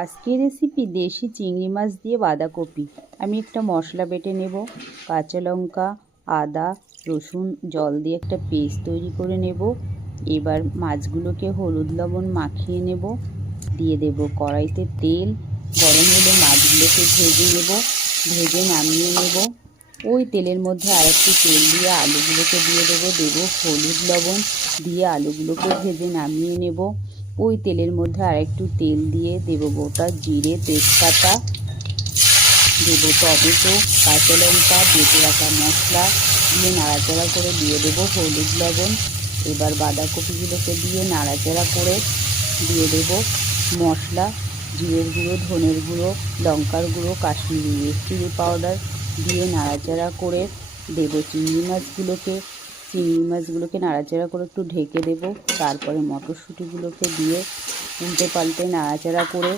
আজকের রেসিপি দেশি চিংড়ি মাছ দিয়ে বাঁধাকপি। আমি একটা মশলা বেটে নেব। কাঁচা লঙ্কা, আদা, রসুন জল দিয়ে একটা পেস্ট তৈরি করে নেব। এবার মাছগুলোকে হলুদ লবণ মাখিয়ে নেব। দিয়ে দেব কড়াইতে তেল। গরম হলে মাছগুলোকে ভেজে নেব। ভেজে নামিয়ে নেব। ওই তেলের মধ্যে আরেকটু তেল দিয়ে আলুগুলোকে দিয়ে দেবো। হলুদ লবণ দিয়ে আলুগুলোকে ভেজে নামিয়ে নেব। ওই তেলের মধ্যে আরেকটু তেল দিয়ে দেব গোটা জিরে, তেজপাতা, দেব টমেটো, কাঁচা লঙ্কা, বেটে রাখা মশলা দিয়ে নাড়াচাড়া করে দিয়ে দেবো হলুদ লবণ। এবার বাঁধাকপিগুলোকে দিয়ে নাড়াচাড়া করে দিয়ে দেব মশলা, জিরের গুঁড়ো, ধনের গুঁড়ো, লঙ্কার গুঁড়ো, কাশ্মীরি রেড চিলি পাউডার দিয়ে নাড়াচাড়া করে দেব চিংড়ি মাছগুলোকে নাড়াচাড়া করে একটু ঢেকে দেব। তারপরে মটরশুঁটিগুলোকে দিয়ে উল্টে পাল্টে নাড়াচাড়া করে